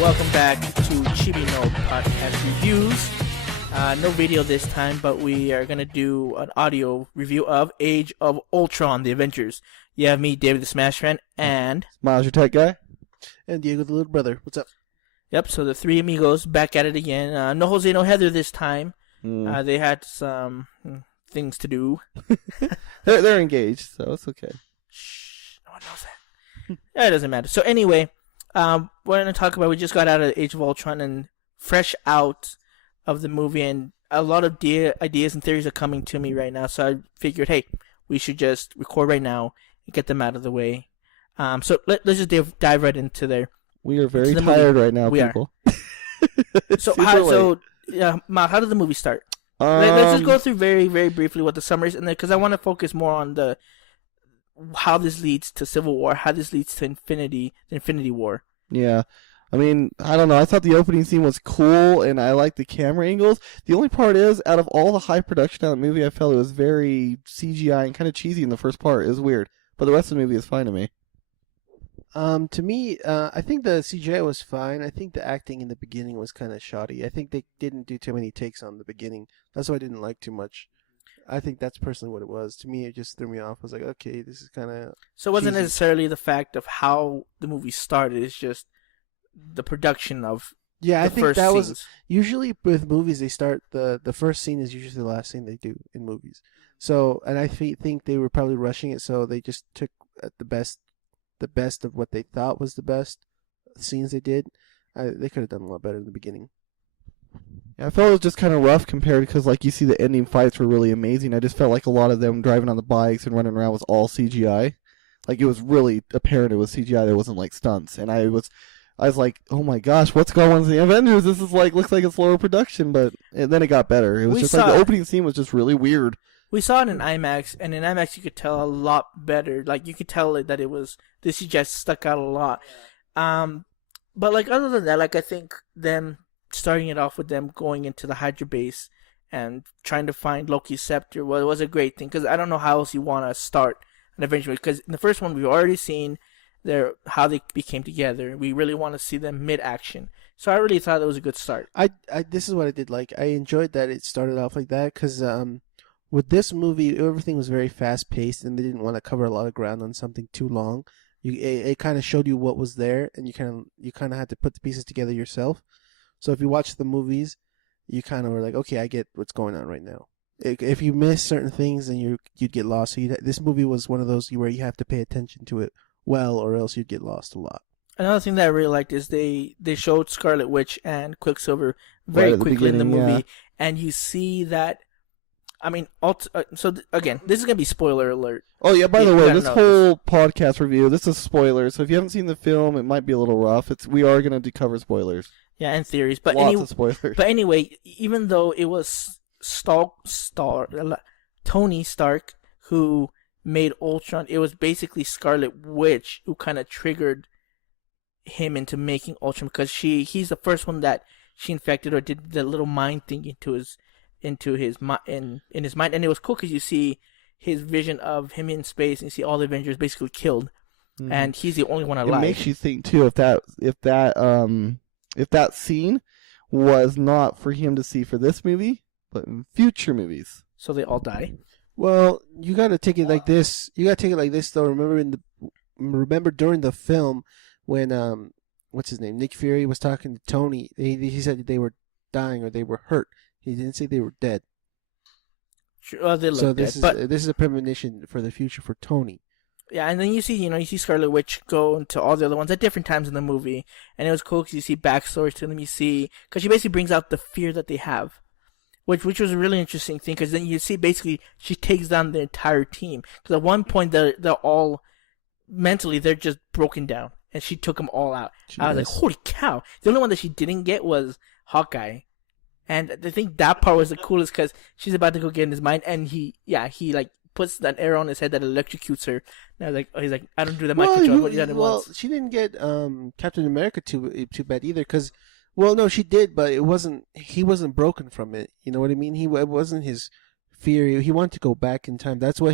welcome back to Chibi No Podcast Reviews. No video this time, but we are going to do an audio review of Age of Ultron, the Avengers. You have me, David the Smash Fan, and... Miles, your tech guy. And Diego the little brother. What's up? Yep, so the three amigos back at it again. No Jose, no Heather this time. They had some things to do. They're engaged, so it's okay. Shh, no one knows that. It doesn't matter. So anyway, we're going to talk about, we just got out of Age of Ultron and fresh out of the movie, and a lot of ideas and theories are coming to me right now, so I figured, hey, we should just record right now and get them out of the way. So let's just dive right into there. We are very tired right now, people. So how did the movie start? Let's just go through very, very briefly what the summary is, and because I want to focus more on how this leads to Civil War, how this leads to Infinity War. Yeah. I mean, I don't know. I thought the opening scene was cool, and I liked the camera angles. The only part is, out of all the high production on the movie, I felt it was very CGI and kind of cheesy in the first part. It was weird. But the rest of the movie is fine to me. To me, I think the CGI was fine. I think the acting in the beginning was kind of shoddy. I think they didn't do too many takes on the beginning. That's why I didn't like too much. I think that's personally what it was. To me, it just threw me off. I was like, okay, this is kind of... So it wasn't necessarily the fact of how the movie started. It's just the production of I think that scenes. was... Usually with movies, they start... The first scene is usually the last scene they do in movies. So, and I think they were probably rushing it, so they just took the best of what they thought was the best scenes they did. They could have done a lot better in the beginning. Yeah, I felt it was just kind of rough compared because, like, you see the ending fights were really amazing. I just felt like a lot of them driving on the bikes and running around was all CGI. Like, it was really apparent it was CGI. There wasn't, like, stunts. And I was like, oh my gosh, what's going on with the Avengers? This is like, looks like a slower production, but then it got better. It was just like the opening scene was just really weird. We saw it in IMAX, and in IMAX you could tell a lot better. Like, you could tell that it was, the CGI stuck out a lot. But, like, other than that, like, I think them starting it off with them going into the Hydra base and trying to find Loki's scepter was a great thing, because I don't know how else you want to start an Avengers, because in the first one we've already seen how they became together. We really want to see them mid-action. So I really thought it was a good start. This is what I did like. I enjoyed that it started off like that, because with this movie, everything was very fast-paced, and they didn't want to cover a lot of ground on something too long. It kind of showed you what was there, and you kind of had to put the pieces together yourself. So if you watch the movies, you kind of were like, okay, I get what's going on right now. If you miss certain things, then you'd get lost. So this movie was one of those where you have to pay attention to it well, or else you'd get lost a lot. Another thing that I really liked is they showed Scarlet Witch and Quicksilver very quickly in the movie, and you see that. I mean, again, this is going to be spoiler alert. Oh, yeah, by the way, this whole podcast review, this is spoilers. So if you haven't seen the film, it might be a little rough. We are going to cover spoilers. Yeah, and theories. But Lots of spoilers. But anyway, even though it was Tony Stark who made Ultron, it was basically Scarlet Witch who kind of triggered him into making Ultron, because he's the first one that she infected or did the little mind thing into his mind, and it was cool because you see his vision of him in space, and you see all the Avengers basically killed, and he's the only one alive. It makes you think too if that scene was not for him to see for this movie, but in future movies. So they all die. Well, you got to take it like this. Though. Remember during the film when what's his name, Nick Fury was talking to Tony. He said that they were dying or they were hurt. He didn't say they were dead. Sure, they look dead. This is a premonition for the future for Tony. Yeah, and then you see Scarlet Witch go into all the other ones at different times in the movie, and it was cool because you see backstories to them. You see, because she basically brings out the fear that they have, which was a really interesting thing. Because then you see basically she takes down the entire team. Because at one point they're all mentally they're just broken down, and she took them all out. Jeez. I was like, holy cow! The only one that she didn't get was Hawkeye. And I think that part was the coolest because she's about to go get in his mind, and he like puts that arrow on his head that electrocutes her. And I was like, he's like, I don't do that. Well, she didn't get Captain America too bad either, because, well, no, she did, but he wasn't broken from it. You know what I mean? It wasn't his fear. He wanted to go back in time. Those were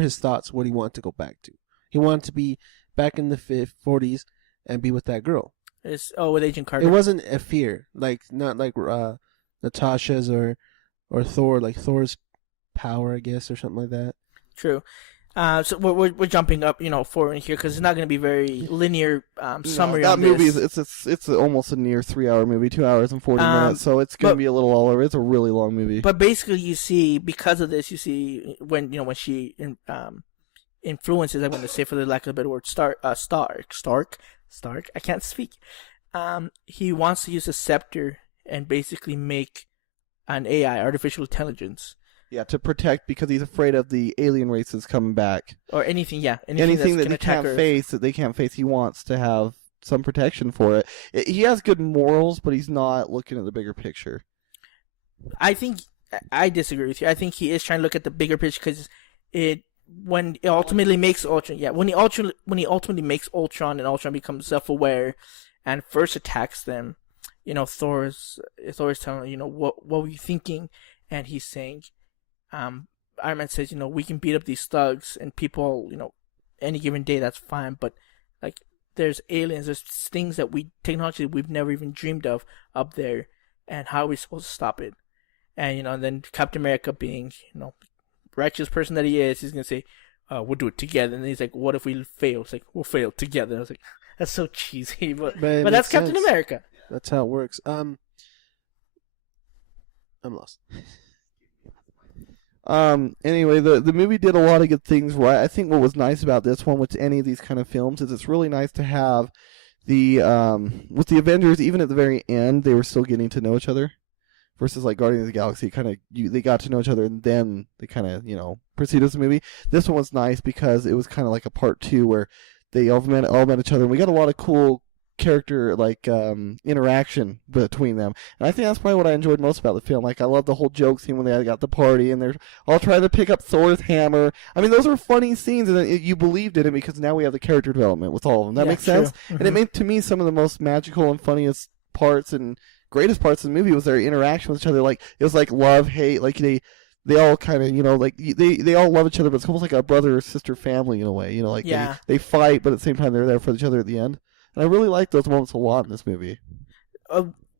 his thoughts. What he wanted to go back to. He wanted to be back in the 40s and be with that girl. With Agent Carter. It wasn't a fear, like not like Natasha's or Thor, like Thor's power, I guess, or something like that. True. So we're jumping up, forward here because it's not going to be very linear summary. That on movie this. it's almost a near 3-hour movie, 2 hours and 40 minutes. So it's going to be a little all over. It's a really long movie. But basically, you see because of this, when she influences. I'm going to say for the lack of a better word, Stark. I can't speak. He wants to use a scepter and basically make an AI, artificial intelligence. Yeah, to protect because he's afraid of the alien races coming back. Or anything, yeah. Anything that he can't face, that they can't face, he wants to have some protection for it. He has good morals, but he's not looking at the bigger picture. I disagree with you. I think he is trying to look at the bigger picture because when he ultimately makes Ultron, when he ultimately makes Ultron and Ultron becomes self-aware and first attacks them, Thor's telling him, what were you thinking? And he's saying, Iron Man says, we can beat up these thugs and people, any given day, that's fine. But like, there's aliens, there's things technology we've never even dreamed of up there. And how are we supposed to stop it? And, and then Captain America being, righteous person that he is, he's going to say, we'll do it together. And he's like, what if we fail? It's like, we'll fail together. I was like, that's so cheesy. But that's Captain America. That's how it works. I'm lost. Anyway, the movie did a lot of good things right. I think what was nice about this one with any of these kind of films is it's really nice to have the with the Avengers, even at the very end, they were still getting to know each other. Versus like Guardians of the Galaxy, they got to know each other and then they kind of proceeded with the movie. This one was nice because it was kind of like a part 2 where they all met each other, and we got a lot of cool character interaction between them, and I think that's probably what I enjoyed most about the film. Like, I love the whole joke scene when they got the party and they're all trying to pick up Thor's hammer. I mean, those are funny scenes, and you believed in it because now we have the character development with all of them. That makes sense. Mm-hmm. And it made, to me, some of the most magical and funniest parts and greatest parts of the movie was their interaction with each other. Like, it was like love, hate, like they all kind of, like they all love each other, but it's almost like a brother or sister family in a way. They fight, but at the same time they're there for each other at the end. And I really like those moments a lot in this movie.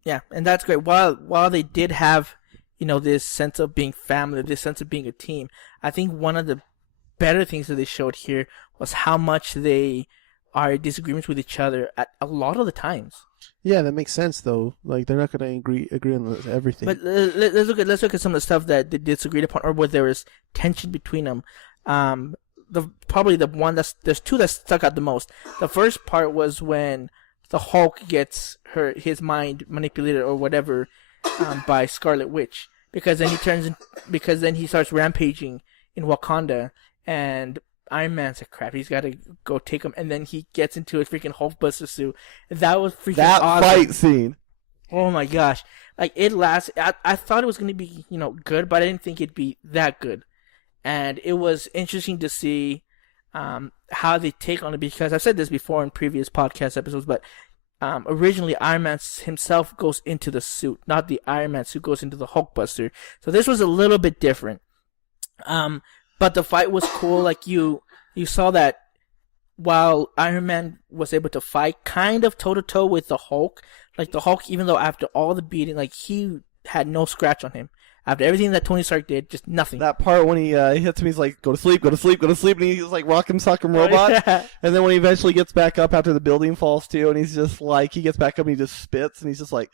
Yeah, and that's great. While they did have, this sense of being family, this sense of being a team, I think one of the better things that they showed here was how much they are in disagreements with each other at a lot of the times. Yeah, that makes sense though. Like, they're not going to agree on everything. But let's look at some of the stuff that they disagreed upon, or where there was tension between them. Probably the one there's two that stuck out the most. The first part was when the Hulk gets his mind manipulated or whatever by Scarlet Witch, because then he starts rampaging in Wakanda, and Iron Man's like, crap, he's got to go take him, and then he gets into a freaking Hulkbuster suit. That was freaking awesome. Fight scene. Oh my gosh. Like, it lasts. I thought it was going to be, good, but I didn't think it'd be that good. And it was interesting to see how they take on it, because I've said this before in previous podcast episodes, but originally Iron Man himself goes into the suit, not the Iron Man suit goes into the Hulkbuster. So this was a little bit different. But the fight was cool. Like, you saw that while Iron Man was able to fight kind of toe-to-toe with the Hulk, like the Hulk, even though after all the beating, like, he had no scratch on him. After everything that Tony Stark did, just nothing. That part when he hits him, he's like, go to sleep, go to sleep, go to sleep, and he's like Rock'em Sock'em Robot. Yeah. And then when he eventually gets back up after the building falls too, and he's just like, he gets back up and he just spits, and he's just like,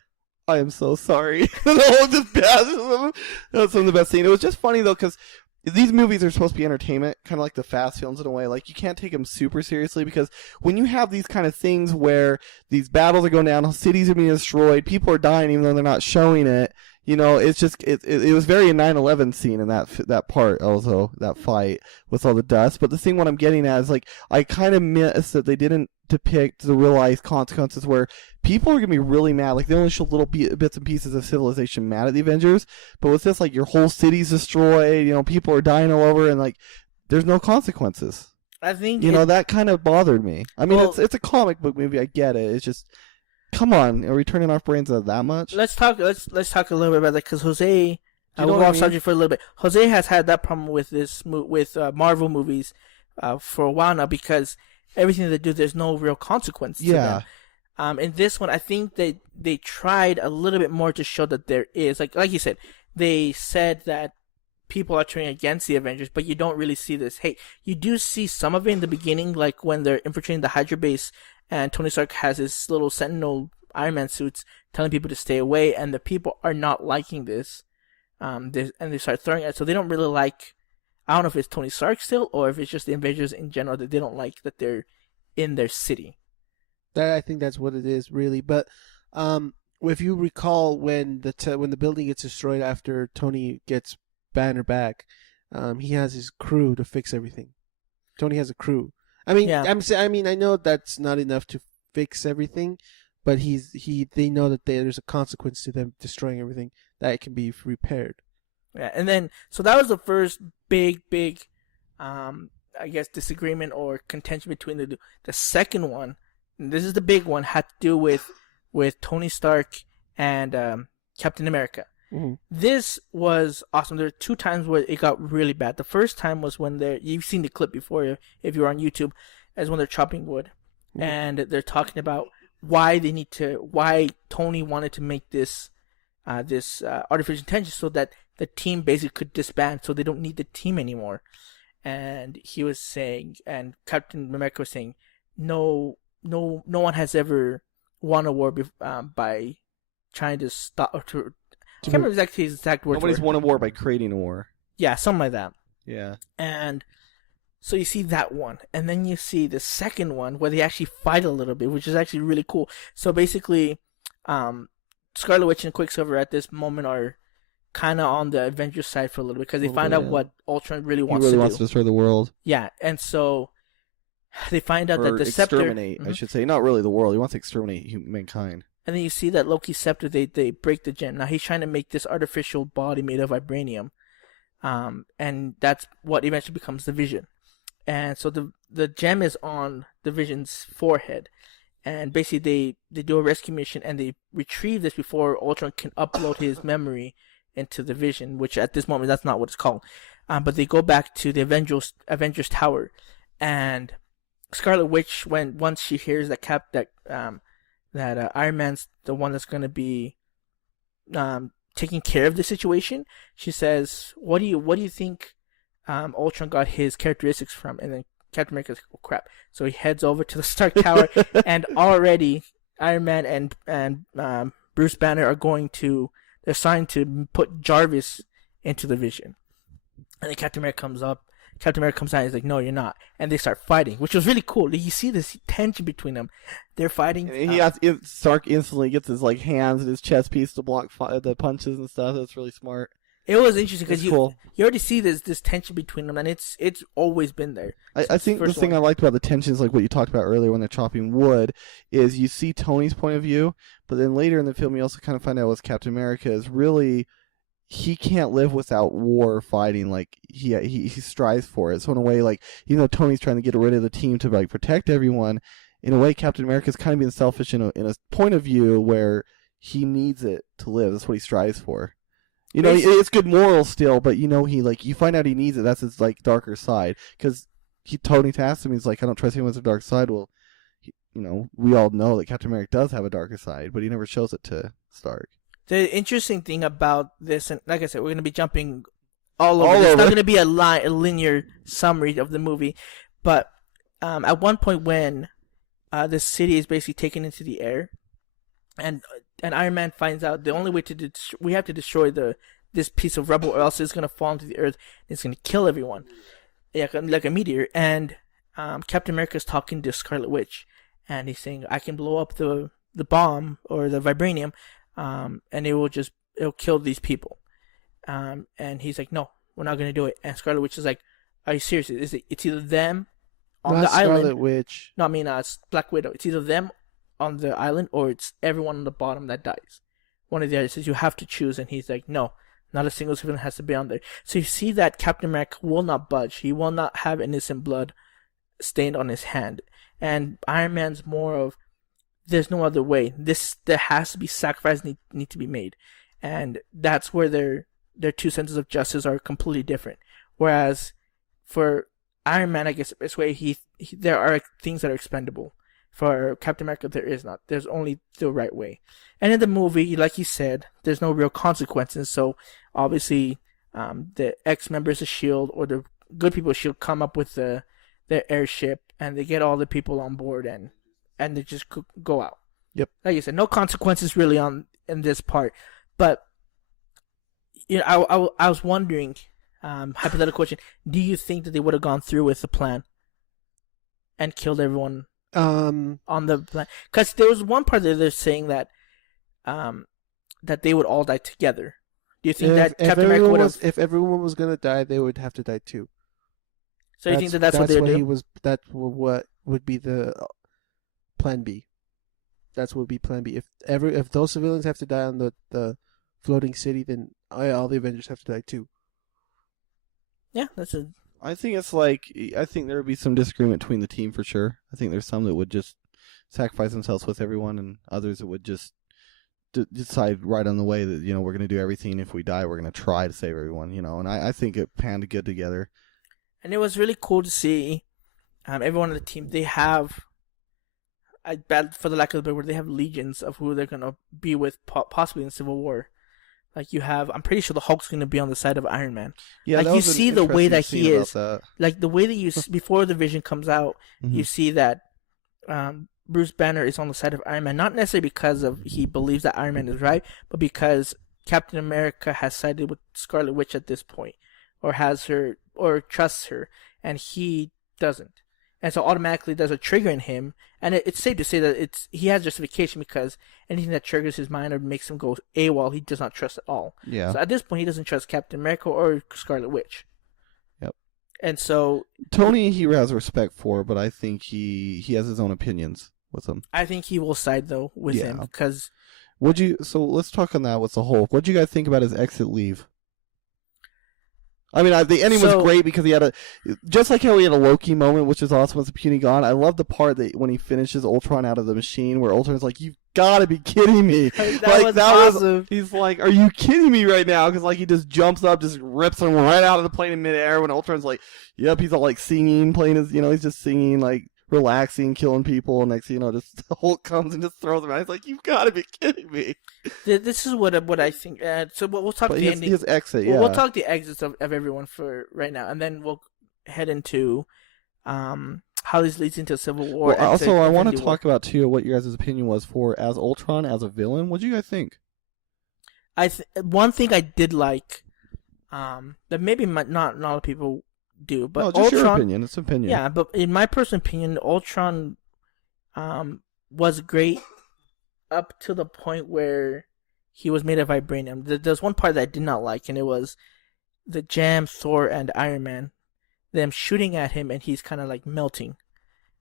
I am so sorry. And the whole just passes him. That's some of the best scene. It was just funny though, because these movies are supposed to be entertainment, kind of like the fast films in a way. Like, you can't take them super seriously, because when you have these kind of things where these battles are going down, cities are being destroyed, people are dying even though they're not showing it, it's just, it was very a 9/11 scene in that part also, that fight with all the dust. But the thing what I'm getting at is, like, I kind of miss that they didn't depict the real life consequences where people are going to be really mad. Like, they only show little bits and pieces of civilization mad at the Avengers, but with this, like, your whole city's destroyed, people are dying all over, and, like, there's no consequences. I think that kind of bothered me. I mean, it's a comic book movie, I get it. It's just, come on, are we turning off brains that much? Let's talk a little bit about that, because Jose, we'll go off subject for a little bit. Jose has had that problem with Marvel movies for a while now, because everything they do, there's no real consequence to them. In this one, I think they tried a little bit more to show that there is, like you said, they said that people are turning against the Avengers, but you don't really see this. Hey, you do see some of it in the beginning, like when they're infiltrating the Hydra base, and Tony Stark has his little Sentinel Iron Man suits telling people to stay away, and the people are not liking this. And they start throwing it, so they don't really like. I don't know if it's Tony Stark still, or if it's just the Avengers in general that they don't like that they're in their city. I think that's what it is, really. But if you recall, when the building gets destroyed after Tony gets Banner back, he has his crew to fix everything. Tony has a crew. I mean, Yeah. I know that's not enough to fix everything, but they know that there's a consequence to them destroying everything that it can be repaired. Yeah, and then so that was the first big, I guess disagreement or contention between the two. The second one, and this is the big one, had to do with Tony Stark and Captain America. Mm-hmm. This was awesome. There were 2 times where it got really bad. The first time was when you've seen the clip before if you're on YouTube, as when they're chopping wood, Mm-hmm. and they're talking about why Tony wanted to make this artificial intelligence so that the team basically could disband, so they don't need the team anymore. And he was saying, and Captain America was saying, no one has ever won a war by trying to stop or to. I can't remember exactly his exact words. Nobody's won a war by creating a war. Yeah, something like that. Yeah. And so you see that one, and then you see the second one where they actually fight a little bit, which is actually really cool. So basically, Scarlet Witch and Quicksilver at this moment are kind of on the Avengers side for a little bit because they find out what Ultron really wants to do. He really wants to destroy the world. Yeah, and so they find out Or that the scepter. exterminate, I should say. Not really the world. He wants to exterminate mankind. And then you see that Loki's scepter, they break the gem. Now he's trying to make this artificial body made of vibranium. And that's what eventually becomes the Vision. And so the gem is on the Vision's forehead. And basically they do a rescue mission and they retrieve this before Ultron can upload his memory into the Vision, which at this moment that's not what it's called. But they go back to the Avengers Tower. And Scarlet Witch, once she hears that Iron Man's the one that's going to be taking care of the situation, she says, "What do you think Ultron got his characteristics from?" And then Captain America's like, "Oh crap!" So he heads over to the Stark Tower, and already Iron Man and Bruce Banner they're signed to put Jarvis into the Vision. And then Captain America comes out. And he's like, "No, you're not." And they start fighting, which was really cool. You see this tension between them. They're fighting. And Stark instantly gets his hands and his chest piece to block the punches and stuff. That's really smart. It was interesting because cool. You already see this tension between them, and it's always been there. I think the thing I liked about the tension is like what you talked about earlier when they're chopping wood, is you see Tony's point of view, but then later in the film you also kind of find out what Captain America is really. He can't live without war fighting. Like he strives for it. So in a way, even though Tony's trying to get rid of the team to protect everyone, in a way Captain America's kind of being selfish in a point of view where he needs it to live. That's what he strives for. It's good morals still, but you find out he needs it. That's his darker side. Because Tony asked him, he's like, "I don't trust anyone with a dark side." Well, we all know that Captain America does have a darker side, but he never shows it to Stark. The interesting thing about this, and like I said, we're going to be jumping all over. It's not going to be a linear summary of the movie, but at one point when the city is basically taken into the air, and Iron Man finds out the only way we have to destroy this piece of rubble, or else it's going to fall into the earth and it's going to kill everyone, like a meteor. And Captain America's talking to Scarlet Witch, and he's saying, "I can blow up the bomb or the vibranium." And it'll kill these people. And he's like, "No, we're not gonna do it." And Scarlet Witch is like, "Are you serious? It's either them on the island." Scarlet Witch. No, I mean it's Black Widow. It's either them on the island or it's everyone on the bottom that dies. One of the others says you have to choose, and he's like, "No, not a single civilian has to be on there." So you see that Captain America will not budge. He will not have innocent blood stained on his hand. And Iron Man's more of, there's no other way. There has to be sacrifice need to be made, and that's where their two senses of justice are completely different. Whereas for Iron Man, I guess the best way there are things that are expendable, For Captain America, there is not. There's only the right way. And in the movie, like you said, there's no real consequences. So obviously, the ex-members of Shield or the good people of Shield come up with their airship, and they get all the people on board, and they just go out. Yep. Like you said, no consequences really in this part. But I was wondering, hypothetical question: do you think that they would have gone through with the plan and killed everyone on the plan? Because there was one part that they're saying that that they would all die together. Do you think that Captain America would have? If everyone was gonna die, they would have to die too. So you think that's what they would do? That's what would be the plan B. That's what would be plan B. If those civilians have to die on the floating city, then all the Avengers have to die too. Yeah, that's a. I think it's like, I think there would be some disagreement between the team for sure. I think there's some that would just sacrifice themselves with everyone, and others that would just decide right on the way that, we're going to do everything. If we die, we're going to try to save everyone, and I think it panned good together. And it was really cool to see everyone on the team. They have, for the lack of a better word, they have legions of who they're going to be with possibly in Civil War. Like you have, I'm pretty sure the Hulk's going to be on the side of Iron Man. Yeah, like you see the way that he is, that. Like the way that you before the Vision comes out, you see that Bruce Banner is on the side of Iron Man, not necessarily because he believes that Iron Man is right, but because Captain America has sided with Scarlet Witch at this point, or has her, or trusts her, and he doesn't. And so automatically there's a trigger in him, and it's safe to say that he has justification, because anything that triggers his mind or makes him go AWOL, he does not trust at all. Yeah. So at this point, he doesn't trust Captain America or Scarlet Witch. Yep. And so Tony, he has respect for, but I think he has his own opinions with him. I think he will side though with him, because. So let's talk on that with the Hulk. What do you guys think about his exit leave? I mean, the ending was great because he had just like how he had a Loki moment, which is awesome with the puny gone. I love the part that when he finishes Ultron out of the machine, where Ultron's like, "You've got to be kidding me!" That was awesome. He's like, "Are you kidding me right now?" Because like he just jumps up, just rips him right out of the plane in midair. When Ultron's like, "Yep," he's all like singing, playing his, he's just singing, like relaxing, killing people. And next, just the Hulk comes and just throws him out. He's like, "You've got to be kidding me!" This is what I think. So we'll talk the ending. His exit, yeah. We'll talk the exits of everyone for right now, and then we'll head into how this leads into Civil War. Well, also, I want to talk about too what your guys' opinion was for as Ultron as a villain. What do you guys think? One thing I did like, that maybe not a lot of people do, but no, just Ultron, your opinion. It's opinion. Yeah, but in my personal opinion, Ultron was great up to the point where he was made of vibranium. There's one part that I did not like, and it was the Jam, Thor, and Iron Man, them shooting at him, and he's kind of like melting.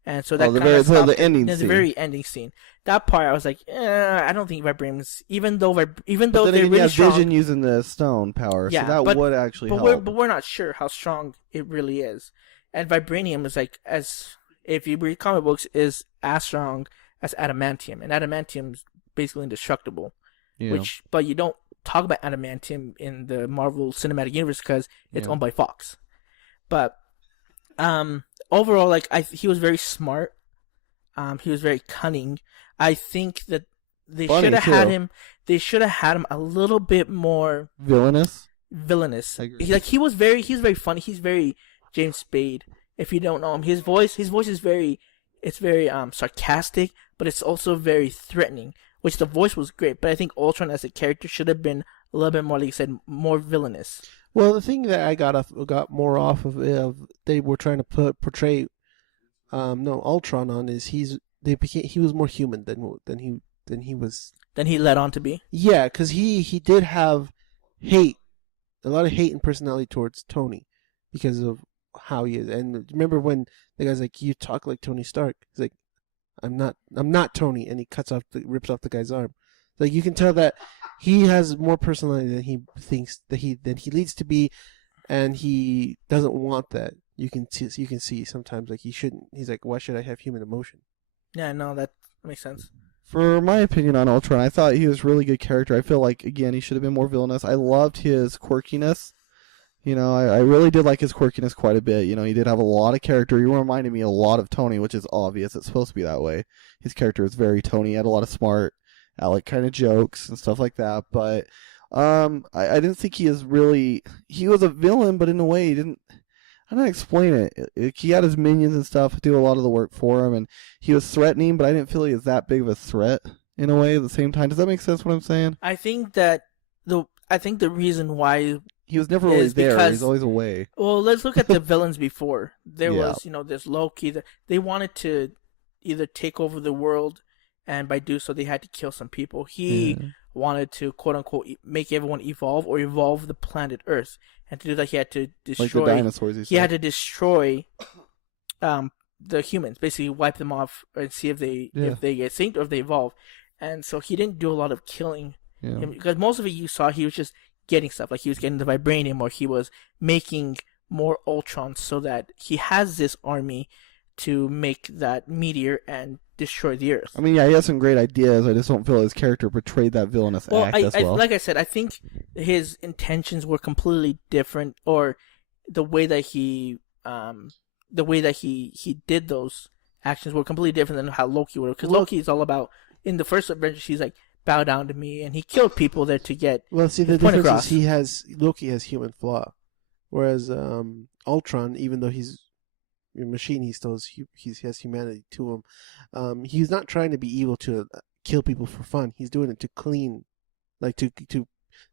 And so that the ending scene. The very ending scene. That part, I was like, I don't think vibranium's, even though they're really strong. Vision using the stone power, yeah, so that would actually help. But we're not sure how strong it really is. And vibranium is like, if you read comic books, is as strong as adamantium, and adamantium's basically indestructible. Yeah. But you don't talk about adamantium in the Marvel Cinematic Universe because it's owned by Fox. But overall, he was very smart. He was very cunning. I think that they should have had him. They should have had him a little bit more villainous. He was very funny. He's very James Spade. If you don't know him, his voice is very sarcastic, but it's also very threatening. Which the voice was great, but I think Ultron as a character should have been a little bit more, like you said, more villainous. Well, the thing that I got more off of they were trying to portray Ultron on is he was more human than he led on to be. Yeah, because he did have a lot of hate and personality towards Tony because of how he is. And remember when the guy's like, "You talk like Tony Stark." He's like, I'm not Tony," and he rips off the guy's arm. Like you can tell that he has more personality than he thinks that he leads to be, and he doesn't want that. You can see sometimes like he shouldn't. He's like, "Why should I have human emotion?" Yeah, no, that makes sense. For my opinion on Ultron, I thought he was a really good character. I feel like again he should have been more villainous. I loved his quirkiness. You know, I really did like his quirkiness quite a bit. You know, he did have a lot of character. He reminded me a lot of Tony, which is obvious. It's supposed to be that way. His character is very Tony. He had a lot of smart, Alec kind of jokes and stuff like that. But I didn't think he is really. He was a villain, but in a way, he didn't. I don't know how to explain it. He had his minions and stuff do a lot of the work for him, and he was threatening, but I didn't feel he was that big of a threat in a way at the same time. Does that make sense what I'm saying? I think the reason why He was never really there. because, He's always away. well, let's look at the villains before. There Yeah. was, there's Loki. They wanted to either take over the world, and by do so, they had to kill some people. He wanted to, quote unquote, make everyone evolve or evolve the planet Earth. And to do that, he had to destroy. Like the dinosaurs. He had to destroy the humans, basically wipe them off and see if they get synced or if they evolve. And so he didn't do a lot of killing. Yeah. Because most of it you saw, he was just getting stuff. Like he was getting the vibranium, or he was making more Ultrons so that he has this army to make that meteor and destroy the Earth. I mean, yeah, he has some great ideas. I just don't feel his character portrayed that villainous act as well. Like I said, I think his intentions were completely different, or the way that he did those actions were completely different than how Loki would have. Because Loki is all about, in the first Avengers, he's like, bow down to me, and he killed people there to get. Well, see, the point difference across. is Loki has human flaw, whereas Ultron, even though he's a machine, he has humanity to him. He's not trying to be evil to kill people for fun. He's doing it to clean, like to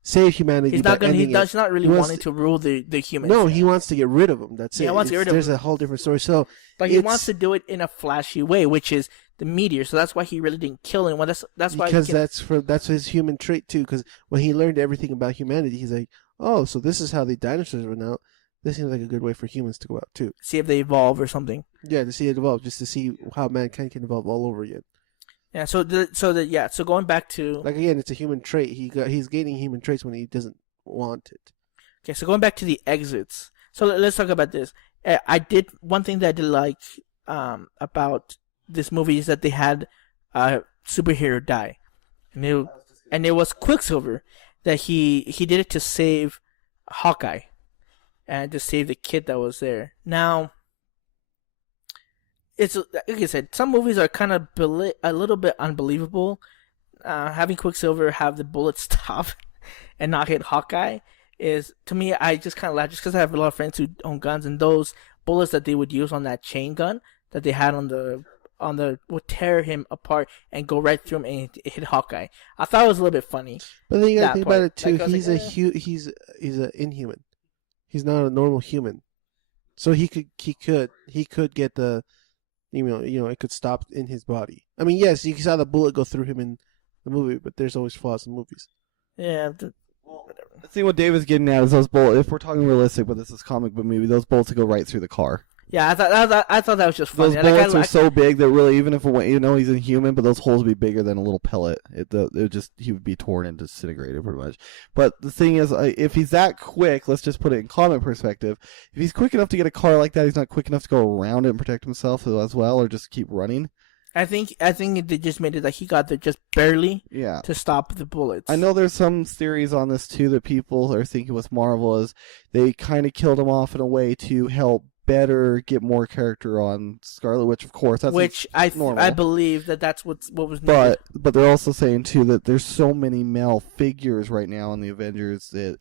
save humanity. He's not gonna. He's not really wanting to rule the humans. No, he wants to get rid of them. That's it. He wants to get rid of There's them. a whole different story. So, but he wants to do it in a flashy way, which is the meteor. So that's why he really didn't kill anyone. That's why. Because that's his human trait too. Because when he learned everything about humanity, he's like, oh, so this is how the dinosaurs went out. This seems like a good way for humans to go out too. See if they evolve or something. Yeah, to see it evolve, just to see how mankind can evolve all over again. Yeah. So going back to, like, again, it's a human trait. He's gaining human traits when he doesn't want it. Okay, so going back to the exits. So let's talk about this. One thing that I did like about this movie is that they had a superhero die, and it was Quicksilver. That he did it to save Hawkeye, and to save the kid that was there. Now, it's like I said, some movies are kind of a little bit unbelievable. Having Quicksilver have the bullet stop and not hit Hawkeye is, to me, I just kind of laugh just because I have a lot of friends who own guns, and those bullets that they would use on that chain gun that they had on the would tear him apart and go right through him and hit Hawkeye. I thought it was a little bit funny. But then you gotta think about it too. Like, he's an inhuman. He's not a normal human, so he could get the, it could stop in his body. I mean, yes, you saw the bullet go through him in the movie, but there's always flaws in movies. Yeah. Whatever. I think what David's getting at is those bullets. If we're talking realistic, but this is comic book movie, those bullets go right through the car. Yeah, I thought that was just funny. Those bullets are so big that really, even if he's inhuman, but those holes would be bigger than a little pellet. He would be torn and disintegrated pretty much. But the thing is, if he's that quick, let's just put it in comic perspective. If he's quick enough to get a car like that, he's not quick enough to go around it and protect himself as well, or just keep running. I think they just made it like he got there just barely to stop the bullets. I know there's some theories on this too that people are thinking with Marvel is they kind of killed him off in a way to help better get more character on Scarlet Witch, of course. I believe that's what was needed. But they're also saying too that there's so many male figures right now in the Avengers that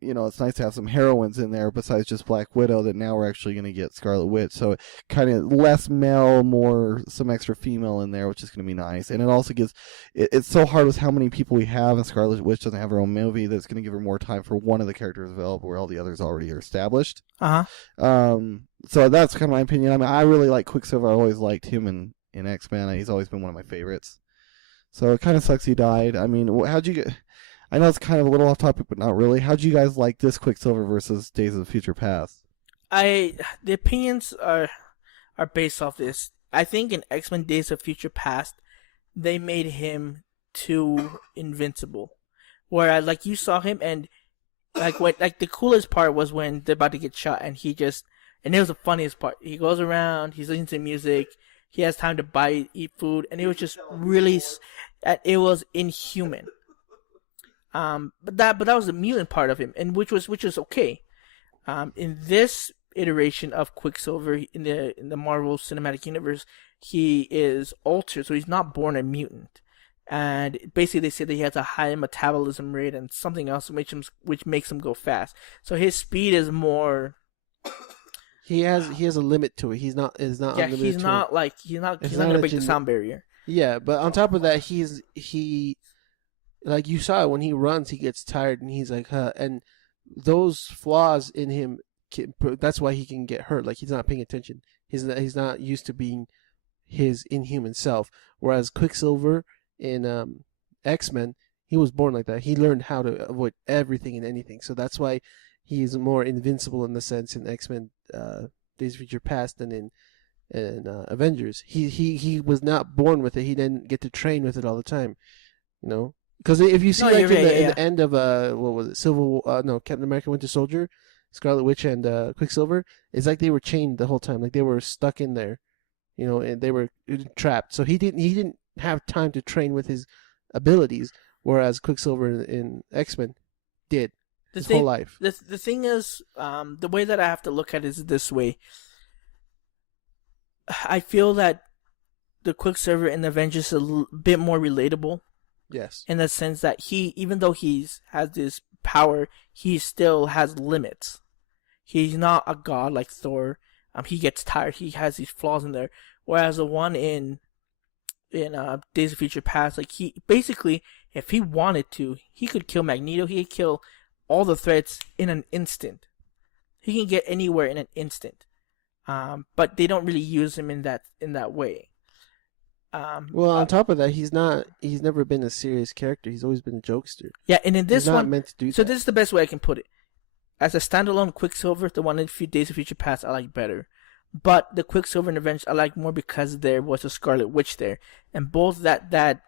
it's nice to have some heroines in there besides just Black Widow, that now we're actually going to get Scarlet Witch. So kind of less male, more some extra female in there, which is going to be nice. And it also gives it's so hard with how many people we have, and Scarlet Witch doesn't have her own movie, that it's going to give her more time for one of the characters available where all the others already are established. So that's kind of my opinion. I mean, I really like Quicksilver. I always liked him in X-Men. He's always been one of my favorites. So it kind of sucks he died. I mean, how'd you get... I know it's kind of a little off topic, but not really. How'd you guys like this Quicksilver versus Days of the Future Past? The opinions are based off this. I think in X-Men Days of Future Past, they made him too invincible. Where like you saw him, and the coolest part was when they're about to get shot, and it was the funniest part. He goes around, he's listening to music, he has time to eat food, and it was just really, it was inhuman. But that was the mutant part of him, and which was okay. In this iteration of Quicksilver in the Marvel Cinematic Universe, he is altered, so he's not born a mutant. And basically, they say that he has a high metabolism rate and something else which makes him go fast. So his speed is more. He has a limit to it. He's not unlimited. He's not gonna break the sound barrier. Yeah, but on top of that, he like you saw when he runs, he gets tired and he's like, huh. And those flaws in him, that's why he can get hurt. Like he's not paying attention. He's not used to being his inhuman self. Whereas Quicksilver in X-Men, he was born like that. He learned how to avoid everything and anything. So that's why he's more invincible in the sense in X-Men Days of Future Past than in Avengers. He was not born with it. He didn't get to train with it all the time. You know? Because if you see in the end of what was it, Captain America Winter Soldier, Scarlet Witch and Quicksilver, it's like they were chained the whole time, like they were stuck in there, you know, and they were trapped. So he didn't have time to train with his abilities, whereas Quicksilver in X-Men did his whole life. The thing is, the way that I have to look at it is this way. I feel that the Quicksilver in the Avengers is a bit more relatable. Yes. In the sense that even though has this power, he still has limits. He's not a god like Thor. He gets tired. He has these flaws in there. Whereas the one in Days of Future Past, like he basically, if he wanted to, he could kill Magneto. He could kill all the threats in an instant. He can get anywhere in an instant. But they don't really use him in that way. On top of that, he's never been a serious character. He's always been a jokester. Yeah, and in this he's not one, meant to do so that. this is the best way I can put it. As a standalone Quicksilver, the one in Days of Future Past, I like better. But the Quicksilver in Avengers, I like more because there was a Scarlet Witch there, and both that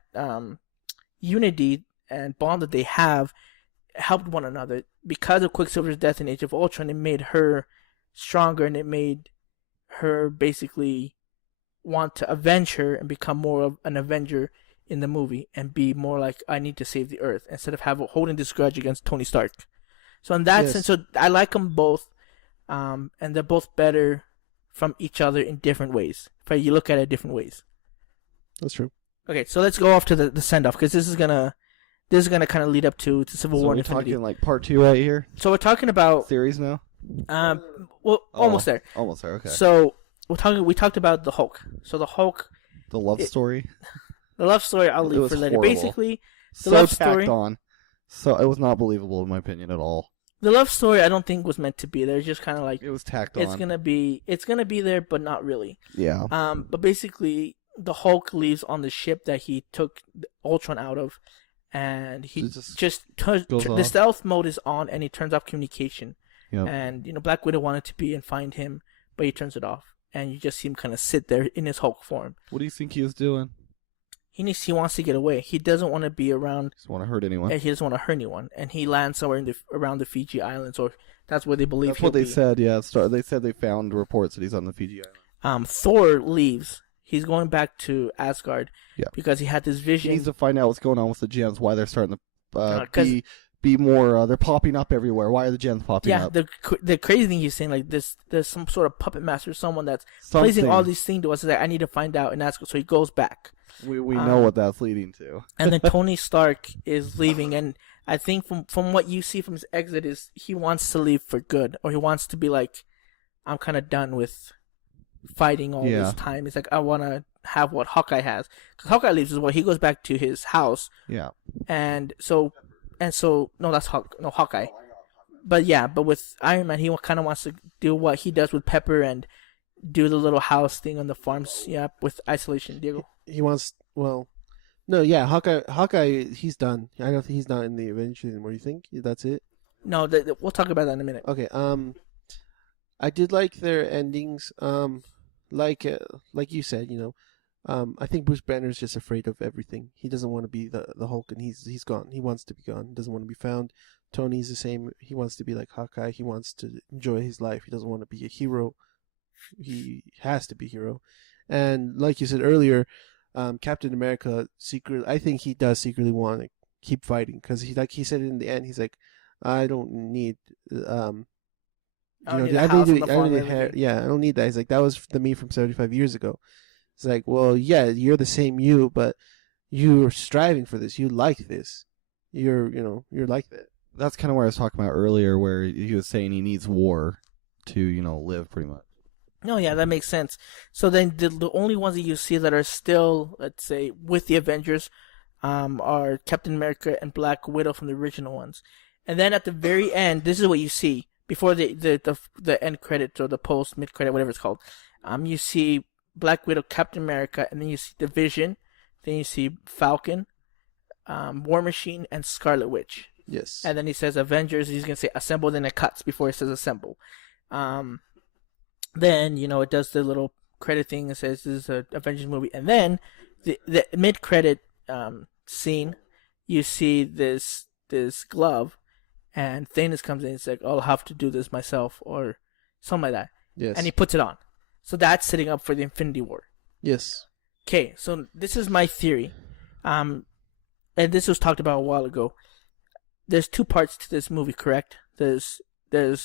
unity and bond that they have helped one another. Because of Quicksilver's death in Age of Ultron, it made her stronger, and it made her basically want to avenge her and become more of an Avenger in the movie and be more like, I need to save the Earth, instead of holding this grudge against Tony Stark. So in that sense, so I like them both, and they're both better from each other in different ways. If you look at it different ways. That's true. Okay, so let's go off to the send off, because this is gonna kind of lead up to Civil War and Infinity. We're talking like part 2 right here. So we're talking about series now. Almost there. Almost there. Okay. So we talked about the Hulk. So the Hulk, the love story. The love story I'll leave for later. Horrible. Basically, the so love tacked story. On. So it was not believable in my opinion at all. The love story I don't think was meant to be there. It's just kind of like it was tacked on. It's gonna be there, but not really. Yeah. But basically, the Hulk leaves on the ship that he took Ultron out of, and he the stealth mode is on, and he turns off communication. Yep. And Black Widow wanted to be and find him, but he turns it off, and you just see him kind of sit there in his Hulk form. What do you think he was doing? He wants to get away. He doesn't want to be around. He doesn't want to hurt anyone. He doesn't want to hurt anyone, and he lands somewhere around the Fiji Islands, or that's where they believe. That's what they said. Yeah, they said they found reports that he's on the Fiji Island. Thor leaves. He's going back to Asgard. Yeah. Because he had this vision. He needs to find out what's going on with the gems. Why they're starting to be more. They're popping up everywhere. Why are the gems popping up? Yeah. The crazy thing he's saying, like this, there's some sort of puppet master, someone that's placing all these things to us. Like, I need to find out and ask. So he goes back. We know what that's leading to. And then Tony Stark is leaving, and I think from what you see from his exit is he wants to leave for good, or he wants to be like, I'm kind of done with fighting all this time. It's like, I want to have what Hawkeye has, because Hawkeye leaves as well. He goes back to his house. Yeah. And so no, that's Hawkeye. But with Iron Man, he kind of wants to do what he does with Pepper and do the little house thing on the farms. Yeah, with isolation. Diego. He wants. Well, no, yeah. Hawkeye. He's done. I don't think he's not in the Avengers anymore. You think that's it? No, we'll talk about that in a minute. Okay. I did like their endings. Like you said, I think Bruce Banner's just afraid of everything. He doesn't want to be the Hulk, and he's gone. He wants to be gone. He doesn't want to be found. Tony's the same. He wants to be like Hawkeye. He wants to enjoy his life. He doesn't want to be a hero. He has to be a hero. And like you said earlier, Captain America I think he does secretly want to keep fighting, because he said in the end, he's like, I don't need I don't need the house and the farm and need everything. yeah, I don't need that. He's like, that was the me from 75 years ago. It's like, well, yeah, you're the same you, but you're striving for this. You like this. You're like that. That's kind of where I was talking about earlier, where he was saying he needs war to, live pretty much. No, yeah, that makes sense. So then the only ones that you see that are still, let's say, with the Avengers are Captain America and Black Widow from the original ones. And then at the very end, this is what you see before the end credits or the post mid credit, whatever it's called. You see Black Widow, Captain America, and then you see the Vision, then you see Falcon, War Machine, and Scarlet Witch. Yes. And then he says Avengers. He's gonna say assemble, then it cuts before it says assemble. Then it does the little credit thing. It says this is an Avengers movie, and then the mid credit scene, you see this glove. And Thanos comes in and says, I'll have to do this myself, or something like that. Yes. And he puts it on. So that's setting up for the Infinity War. Yes. Okay, so this is my theory. And this was talked about a while ago. There's two parts to this movie, correct? There's the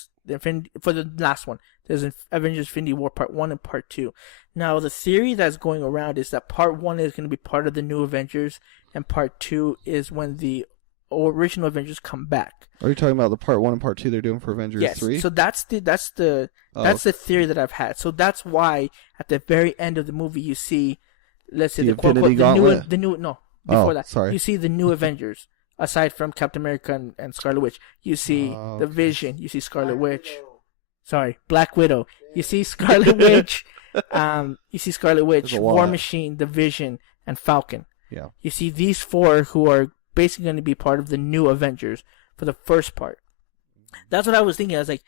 for the last one, there's Avengers Infinity War Part 1 and Part 2. Now, the theory that's going around is that Part 1 is going to be part of the new Avengers, and Part 2 is when the original Avengers come back. Are you talking about the Part 1 and Part 2 they're doing for Avengers 3? Yes, so that's the theory that I've had. So that's why at the very end of the movie you see, let's say The the quote Infinity Gauntlet? before that. Sorry. You see the new Avengers aside from Captain America and Scarlet Witch. You see the Vision, you see Scarlet Witch. Sorry, Black Widow. You see Scarlet Witch. You see Scarlet Witch, War Machine, the Vision, and Falcon. Yeah. You see these four who are basically going to be part of the new Avengers for the first part. That's what I was thinking. I was like,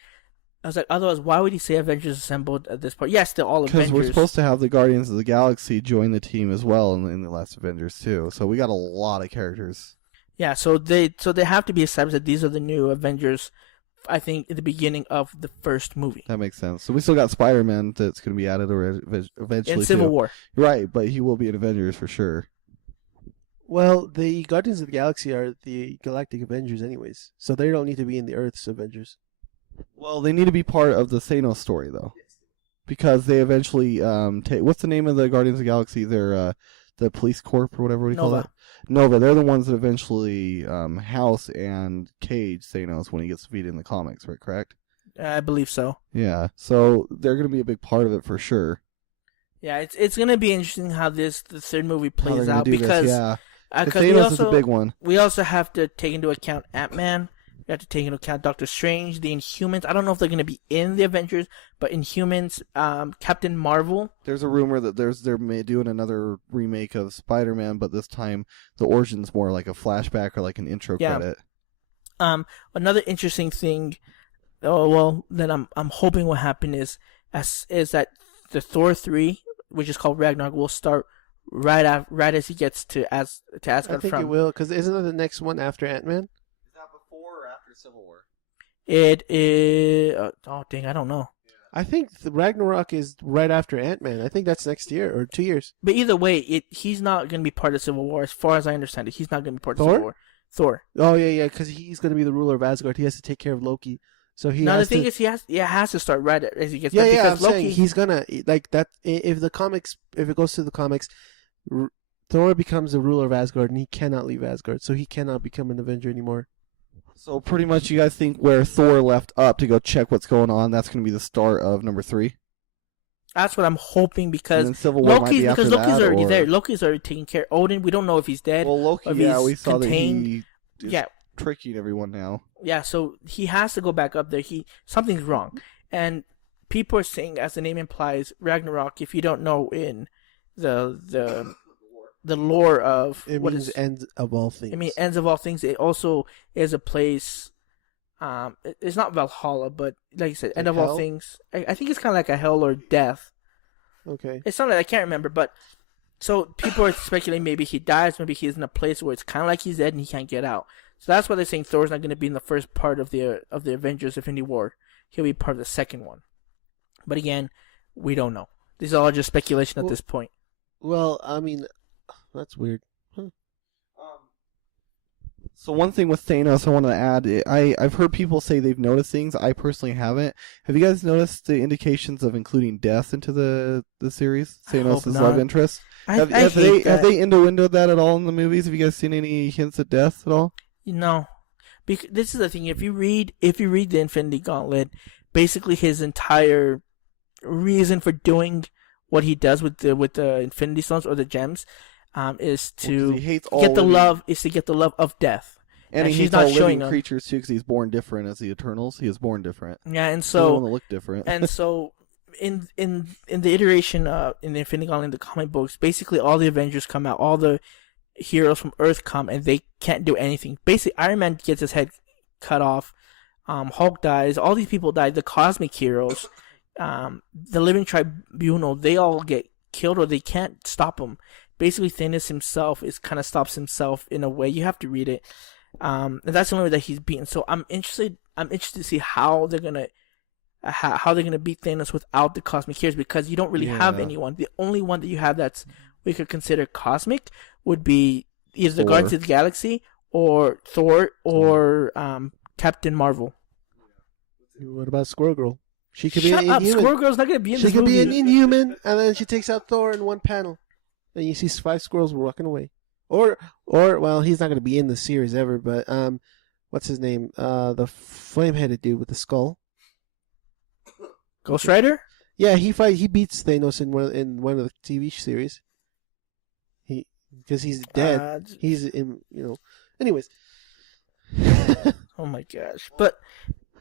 otherwise, why would he say Avengers assembled at this part? Yes, they're all Avengers. Because we're supposed to have the Guardians of the Galaxy join the team as well in the last Avengers too. So we got a lot of characters. Yeah, so they have to be established that these are the new Avengers. I think at the beginning of the first movie. That makes sense. So we still got Spider-Man that's going to be added or eventually in Civil War. Right, but he will be in Avengers for sure. Well, the Guardians of the Galaxy are the Galactic Avengers anyways, so they don't need to be in the Earth's Avengers. Well, they need to be part of the Thanos story, though. Because they eventually what's the name of the Guardians of the Galaxy? They're the Police Corp or whatever we call that? Nova. They're the ones that eventually house and cage Thanos when he gets defeated in the comics, right? Correct? I believe so. Yeah, so they're going to be a big part of it for sure. Yeah, it's going to be interesting how the third movie plays out because yeah. Thanos is a big one. We also have to take into account Ant-Man. We have to take into account Doctor Strange, the Inhumans. I don't know if they're going to be in the Avengers, but Inhumans, Captain Marvel. There's a rumor that they're doing another remake of Spider-Man, but this time the origin's more like a flashback or like an intro credit. Another interesting thing, that I'm hoping will happen is that the Thor 3, which is called Ragnarok, will start right as he gets to Asgard. I think it will, because isn't it the next one after Ant-Man? Is that before or after Civil War? It is. I don't know. I think the Ragnarok is right after Ant-Man. I think that's next year or 2 years. But either way, he's not going to be part of Civil War. As far as I understand it, he's not going to be part of Thor? Civil War. Thor. Oh yeah, because he's going to be the ruler of Asgard. He has to take care of Loki. So he. Now the thing is, he has to start right as he gets back. Yeah, because Loki. He's gonna like that. If it goes to the comics, Thor becomes the ruler of Asgard, and he cannot leave Asgard, so he cannot become an Avenger anymore. So pretty much, you guys think where Thor left up to go check what's going on, that's going to be the start of number 3? That's what I'm hoping, because Loki's already there. Loki's already taking care of Odin. We don't know if he's dead. Well, Loki, we saw contained. that he is tricking everyone now. Yeah, so he has to go back up there. Something's wrong. And people are saying, as the name implies, Ragnarok, if you don't know in the lore of it what means is end of all things. I mean, ends of all things. It also is a place. It's not Valhalla, but like you said, end of hell? all things. I think it's kind of like a hell or death. Okay. It's something I can't remember, but so people are speculating maybe he dies, maybe he's in a place where it's kind of like he's dead and he can't get out. So that's why they're saying Thor's not going to be in the first part of the Avengers Infinity War. He'll be part of the second one. But again, we don't know. These are all just speculation at this point. Well, I mean, that's weird. Huh. So one thing with Thanos I want to add, I've heard people say they've noticed things. I personally haven't. Have you guys noticed the indications of including death into the series? Thanos' love interest? Have they innuendoed that at all in the movies? Have you guys seen any hints at death at all? No. Because this is the thing. If you read the Infinity Gauntlet, basically his entire reason for doing what he does with the Infinity Stones or the gems, is to get the love of death. And he hates all living creatures too, because he's born different as the Eternals. He is born different. Yeah, and He so doesn't want to look different. and so in the iteration in the Infinity Gauntlet in the comic books, basically all the Avengers come out, all the heroes from Earth come, and they can't do anything. Basically, Iron Man gets his head cut off. Hulk dies. All these people die. The cosmic heroes, the Living Tribunal, they all get killed, or they can't stop him. Basically, Thanos himself kind of stops himself in a way. You have to read it, and that's the only way that he's beaten. So I'm interested to see how they're gonna beat Thanos without the cosmic heroes, because you don't really have anyone. The only one that you have that's we could consider cosmic would be either the Guardians of the Galaxy or Thor or Captain Marvel. What about Squirrel Girl? She could Shut be an up! Inhuman. Squirrel Girl's not gonna be in She this could movie. be an Inhuman, and then she takes out Thor in one panel, and you see 5 squirrels walking away. Or well, he's not gonna be in the series ever, but what's his name? The flame-headed dude with the skull. Ghost Rider? Yeah, he beats Thanos in one of the TV series. Because he's dead. He's in, Anyways. Oh my gosh! But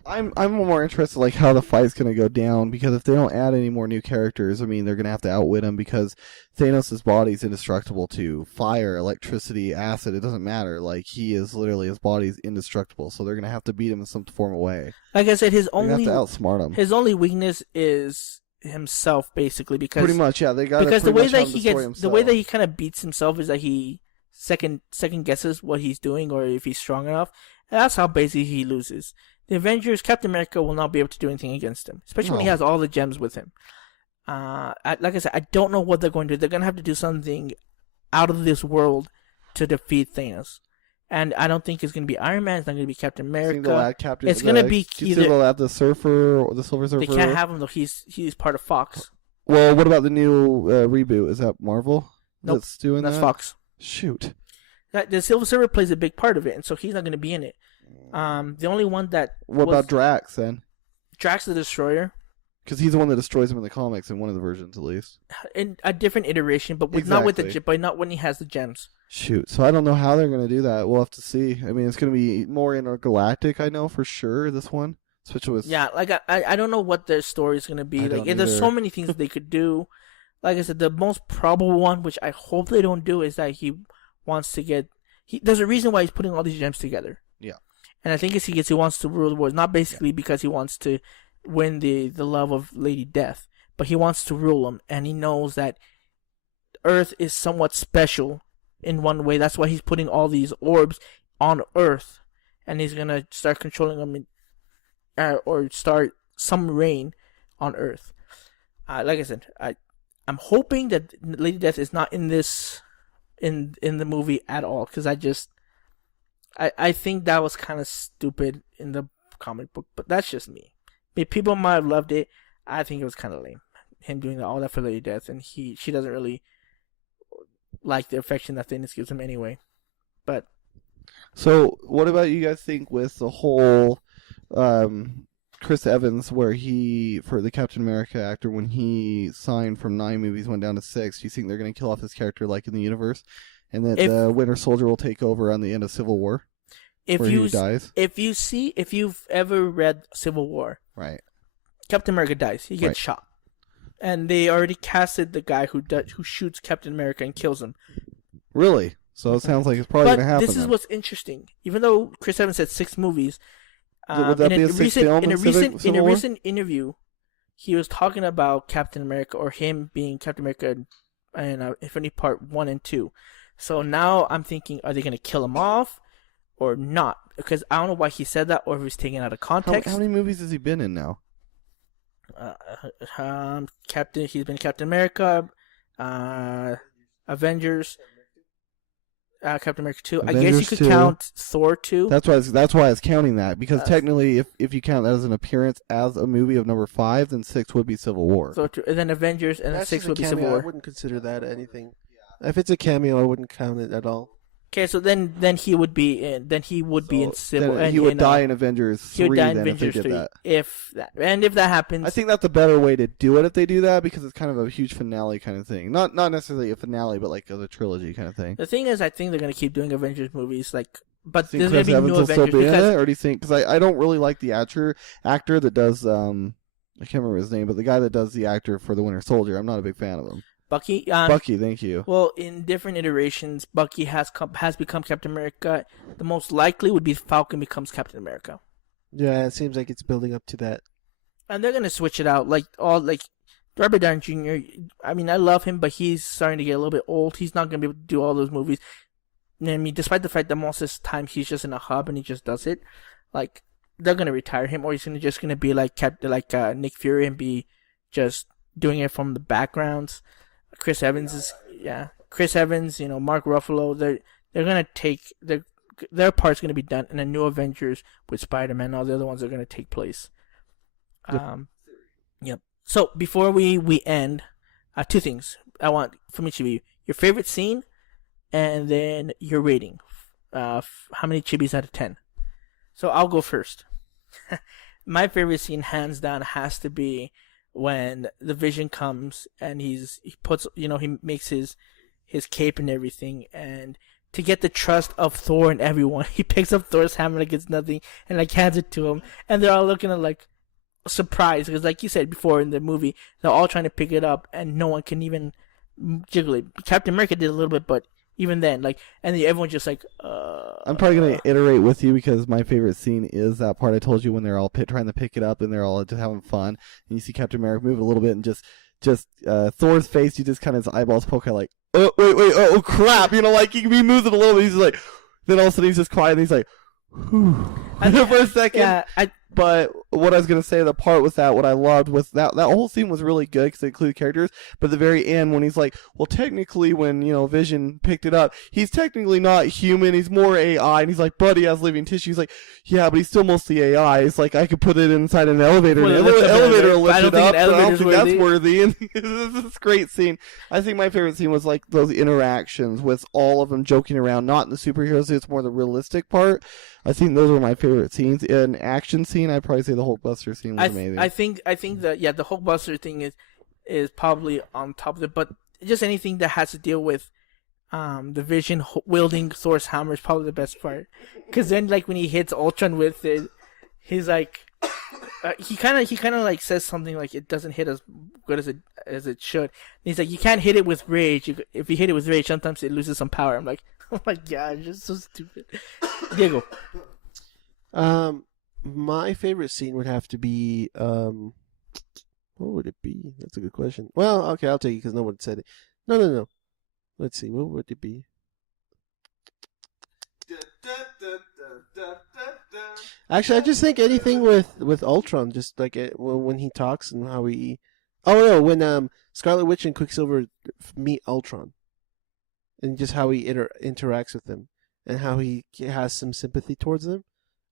I'm more interested like how the fight's gonna go down, because if they don't add any more new characters, I mean they're gonna have to outwit him, because Thanos' body's indestructible to fire, electricity, acid. It doesn't matter. Like his body's indestructible. So they're gonna have to beat him in some form of way. like I said, They have to outsmart him. his only weakness is himself, basically, because Pretty much, yeah. They got because the way that he kind of beats himself is that he second guesses what he's doing or if he's strong enough. And that's how basically he loses. The Avengers, Captain America will not be able to do anything against him, especially when he has all the gems with him. Like I said, I don't know what they're going to do. They're going to have to do something out of this world to defeat Thanos. And I don't think it's going to be Iron Man. It's not going to be Captain America. It's going to be either... They'll add the Surfer or the Silver Surfer. They can't have him, though. He's part of Fox. Well, what about the new reboot? Is that Marvel Nope, that's doing that? That's Fox. Shoot. The Silver Surfer plays a big part of it, and so he's not going to be in it. The only one that... What about Drax, then? Drax the Destroyer. Because he's the one that destroys him in the comics, in one of the versions, at least. In a different iteration, but not when he has the gems. Shoot. So I don't know how they're going to do that. We'll have to see. I mean, it's going to be more intergalactic, I know, for sure, this one. Especially with... Yeah, like, I don't know what their story is going to be. Like, there's so many things that they could do. Like I said, the most probable one, which I hope they don't do, is that he wants to get... There's a reason why he's putting all these gems together. Yeah. And I think he wants to rule the world, not basically because he wants to win the love of Lady Death, but he wants to rule them, and he knows that Earth is somewhat special in one way. That's why he's putting all these orbs on Earth, and he's going to start controlling them or start some reign on Earth. Like I said, I'm hoping that Lady Death is not in this in the movie at all, because I think that was kind of stupid in the comic book, but that's just me. People might have loved it. I think it was kind of lame, him doing all that for Lady Death, and she doesn't really like the affection that Thanos gives him anyway. But so, what about you guys think with the whole Chris Evans, where for the Captain America actor, when he signed from 9 movies, went down to 6? Do you think they're going to kill off his character like in the universe, and that the Winter Soldier will take over on the end of Civil War? He dies. If you've ever read Civil War, right? Captain America dies. He gets shot, and they already casted the guy who shoots Captain America and kills him. Really? So it sounds like it's probably going to happen. But this is what's interesting. Even though Chris Evans said 6 movies, would that be a recent interview, he was talking about Captain America, or him being Captain America in Infinity Part 1 and 2. So now I'm thinking, are they going to kill him off or not? Because I don't know why he said that, or if he's taken out of context. How many movies has he been in now? He's been Captain America, Avengers, Captain America 2. I Avengers guess you could 2. count Thor 2. That's why I was counting that, because technically, if you count that as an appearance as a movie of number 5, then 6 would be Civil War. Thor 2, and then Avengers, and then That's 6 just a would be cameo. Civil War. I wouldn't consider that anything. If it's a cameo, I wouldn't count it at all. Okay, so then he would be in Civil. Then he would die in Avengers 3. He would die in then Avengers if they 3. did that. If that happens, I think that's a better way to do it if they do that, because it's kind of a huge finale kind of thing. Not necessarily a finale, but like a trilogy kind of thing. The thing is, I think they're gonna keep doing Avengers movies, but Do you there's think gonna Chris be Evans new will still Avengers be in because it, or do you think? Because I don't really like the actor that does I can't remember his name, but the guy that does the actor for the Winter Soldier, I'm not a big fan of him. Bucky. Bucky, thank you. Well, in different iterations, Bucky has become Captain America. The most likely would be Falcon becomes Captain America, Yeah, it seems like it's building up to that. and they're gonna switch it out. Like Robert Downey Jr. I mean, I love him, but he's starting to get a little bit old. He's not gonna be able to do all those movies. I mean, despite the fact that most of the time he's just in a hub and he just does it, like they're gonna retire him, or he's just gonna be like Nick Fury and be just doing it from the backgrounds. Chris Evans, Mark Ruffalo, they're gonna take their part's gonna be done in a new Avengers with Spider-Man. All the other ones are gonna take place. Yep. So before we end, two things I want from each of you: your favorite scene, and then your rating. How many chibis out of 10? So I'll go first. My favorite scene, hands down, has to be when the Vision comes and he makes his cape and everything, and to get the trust of Thor and everyone, he picks up Thor's hammer like it's nothing and like hands it to him, and they're all looking at like surprised because, like you said before in the movie, they're all trying to pick it up and no one can even jiggle it. Captain America did a little bit, but even then, like, and then everyone's just like, I'm probably gonna iterate with you because my favorite scene is that part I told you when they're all trying to pick it up and they're all just having fun, and you see Captain America move it a little bit and just Thor's face, you just kind of his eyeballs poke out like, oh wait, oh crap, like he moves it a little bit, he's like, then all of a sudden he's just quiet and he's like, whew, for a second. Yeah, But what I was going to say, the part with that, what I loved was that whole scene was really good because it included characters. But at the very end, when he's like, well, technically, when, Vision picked it up, he's technically not human. He's more AI. And he's like, but he has living tissue. He's like, yeah, but he's still mostly AI. It's like, I could put it inside an elevator. And the elevator will lift it up. But I don't think that's worthy. And this is a great scene. I think my favorite scene was like those interactions with all of them joking around, not in the superhero scene. It's more the realistic part. I think those were my favorite scenes. In action scene, I'd probably say the Hulkbuster scene was amazing. I think that the Hulkbuster thing is probably on top of it, but just anything that has to deal with the Vision wielding Thor's hammer is probably the best part. Because then, like when he hits Ultron with it, he's like, he kind of like says something like it doesn't hit as good as it should. And he's like, you can't hit it with rage. If you hit it with rage, sometimes it loses some power. I'm like, oh my god, you're so stupid. Diego. My favorite scene would have to be what would it be? That's a good question. Well, okay, I'll take it because no one said it. No. Let's see, what would it be? Actually, I just think anything with Ultron, just like when he talks and how he. Oh no, when Scarlet Witch and Quicksilver meet Ultron, and just how he interacts with them, and how he has some sympathy towards them.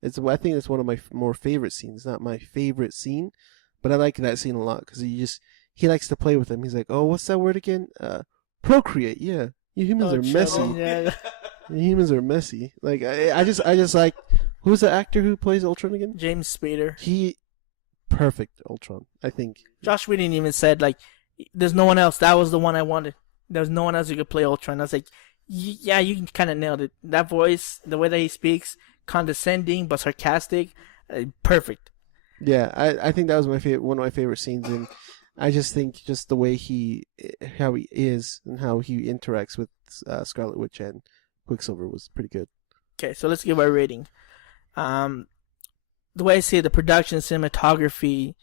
I think it's one of my more favorite scenes. Not my favorite scene, but I like that scene a lot because he likes to play with them. He's like, oh, what's that word again? Procreate. Yeah, you humans are messy. Yeah. You humans are messy. Like I just like, who's the actor who plays Ultron again? James Spader. He perfect Ultron. I think. Josh Whedon even said like, there's no one else. That was the one I wanted. There's no one else who could play Ultron. I was like, yeah, you kind of nailed it. That voice, the way that he speaks, condescending but sarcastic, perfect. Yeah, I think that was one of my favorite scenes, and I just think just the way how he is and how he interacts with Scarlet Witch and Quicksilver was pretty good. Okay, so let's give our rating. The way I see it, the production, cinematography,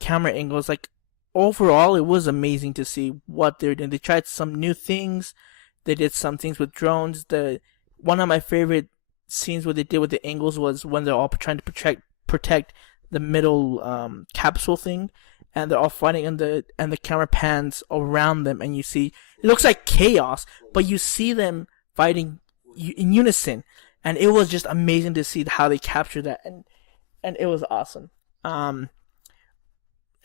camera angles, like overall, it was amazing to see what they're doing. They tried some new things. They did some things with drones. One of my favorite scenes what they did with the angles was when they're all trying to protect the middle capsule thing, and they're all fighting, and the camera pans around them, and you see it looks like chaos, but you see them fighting in unison, and it was just amazing to see how they captured that, and it was awesome.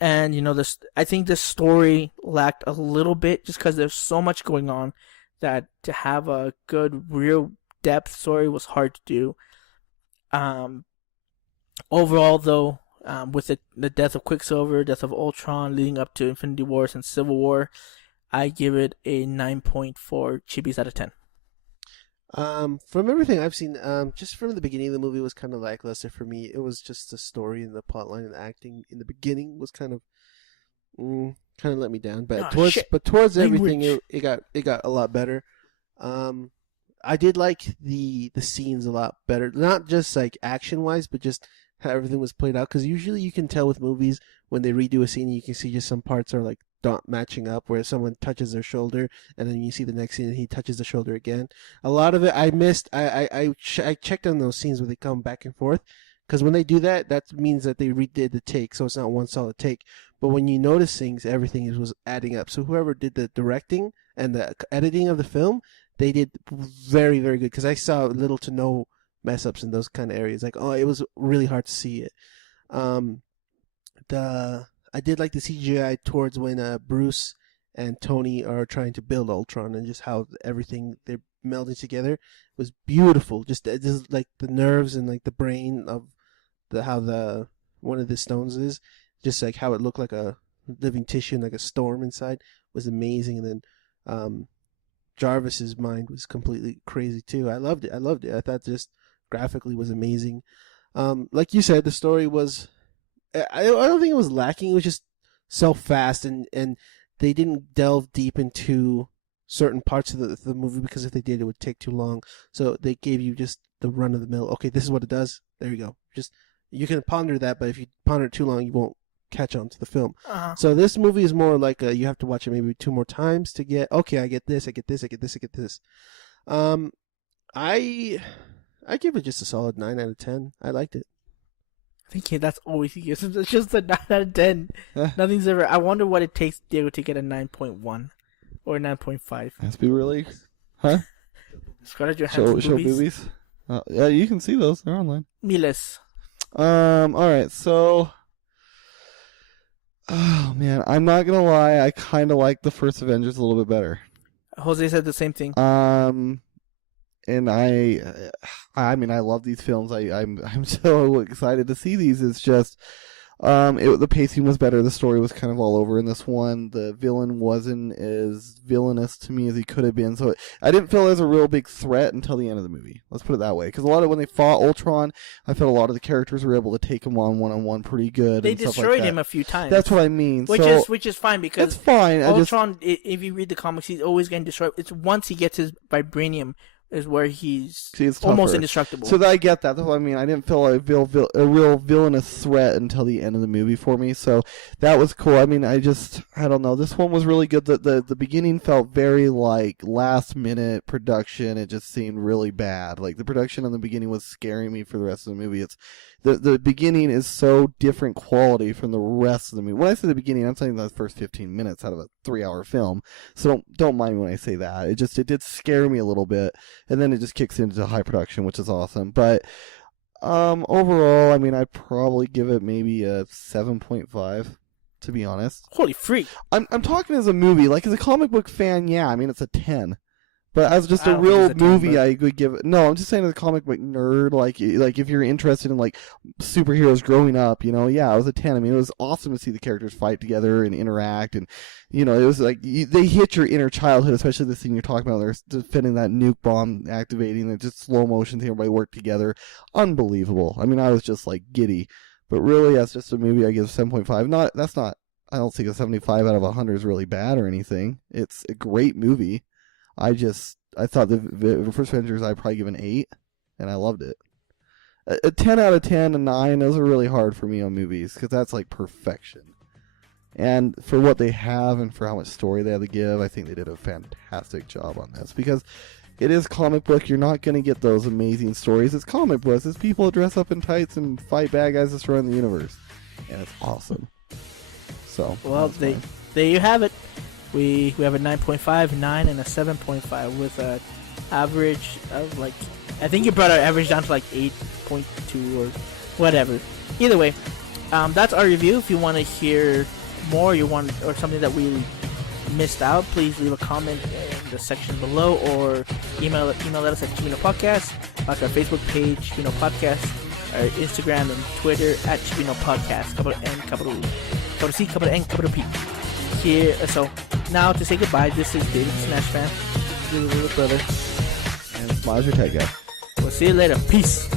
And this, I think the story lacked a little bit just because there's so much going on that to have a good real depth story was hard to do. Overall, though, with the death of Quicksilver, death of Ultron, leading up to Infinity Wars and Civil War, I give it a 9.4 Chibis out of 10. From everything I've seen, just from the beginning of the movie was kind of lackluster for me. It was just the story and the plotline and the acting in the beginning was kind of let me down. But towards everything, it got a lot better. I did like the scenes a lot better, not just like action wise, but just how everything was played out. Because usually you can tell with movies when they redo a scene, you can see just some parts are like not matching up, where someone touches their shoulder and then you see the next scene and he touches the shoulder again. A lot of it I missed. I checked on those scenes where they come back and forth, because when they do that, that means that they redid the take, so it's not one solid take. But when you notice things, everything was adding up. So whoever did the directing and the editing of the film, they did very, very good, because I saw little to no mess ups in those kind of areas. Like, it was really hard to see it. I did like the CGI towards when Bruce and Tony are trying to build Ultron, and just how everything they're melding together was beautiful. Just like the nerves and like the brain of how one of the stones is, just like how it looked like a living tissue and like a storm inside was amazing. And then Jarvis's mind was completely crazy too. I loved it. I thought just graphically was amazing. Like you said, the story was. I don't think it was lacking. It was just so fast, and they didn't delve deep into certain parts of the movie, because if they did, it would take too long. So they gave you just the run of the mill. Okay, this is what it does. There you go. Just you can ponder that, but if you ponder it too long, you won't catch on to the film. So this movie is more like you have to watch it maybe 2 more times to get. Okay, I get this. I get this. I get this. I get this. I give it just a solid 9 out of 10. I liked it. I think that's always he gives. It's just a 9 out of 10. Nothing's ever. I wonder what it takes Diego to get a 9.1 or 9.5. Has to be really, huh? Scarlett Johansson show movies. Yeah, you can see those. They're online. Miles. All right. So, oh man, I'm not gonna lie. I kind of like the first Avengers a little bit better. Jose said the same thing. And I mean, I love these films. I'm so excited to see these. It's just, the pacing was better. The story was kind of all over in this one. The villain wasn't as villainous to me as he could have been. So I didn't feel it was a real big threat until the end of the movie. Let's put it that way. Because when they fought Ultron, I felt a lot of the characters were able to take him on one-on-one pretty good. They and destroyed like him a few times. That's what I mean. Which is fine, because it's fine. Ultron, if you read the comics, he's always getting destroyed. It's once he gets his vibranium is where he's almost indestructible. So I get that. That's what I mean. I didn't feel a real villainous threat until the end of the movie for me. So that was cool. I mean, I don't know. This one was really good. The beginning felt very like last minute production. It just seemed really bad. Like the production in the beginning was scaring me for the rest of the movie. It's the beginning is so different quality from the rest of the movie. When I say the beginning, I'm saying the first 15 minutes out of a 3-hour film. So don't mind when I say that. It did scare me a little bit, and then it just kicks into high production, which is awesome. But overall, I mean, I'd probably give it maybe a 7.5. To be honest. Holy freak! I'm talking as a movie. Like as a comic book fan, yeah, I mean it's a 10. But as just a real movie, I would give it. No, I'm just saying as a comic book nerd, like if you're interested in like superheroes growing up, yeah, it was a 10. I mean, it was awesome to see the characters fight together and interact, and it was like they hit your inner childhood, especially the scene you're talking about. They're defending that nuke bomb, activating it, just slow motion, seeing everybody work together, unbelievable. I mean, I was just like giddy. But really, as just a movie, I give 7.5. That's not. I don't think a 75 out of 100 is really bad or anything. It's a great movie. I thought the first Avengers I'd probably give an 8, and I loved it. A 10 out of 10, a 9, those are really hard for me on movies, because that's like perfection. And for what they have and for how much story they have to give, I think they did a fantastic job on this, because it is comic book. You're not going to get those amazing stories. It's comic books. It's people that dress up in tights and fight bad guys destroying the universe, and it's awesome. So, well, there you have it. We have a 9.5, 9, and a 7.5 with average of like, I think you brought our average down to like 8.2 or whatever. Either way, that's our review. If you want to hear more, or something that we missed out, please leave a comment in the section below, or email us at Chibino Podcast, like our Facebook page, Chibino Podcast, our Instagram and Twitter at Chibino Podcast, capital N, capital E, capital C, capital N, capital P. Here, so now to say goodbye, this is David Snash Fan, your little brother, And Smiles your tag guy. We'll see you later. Peace.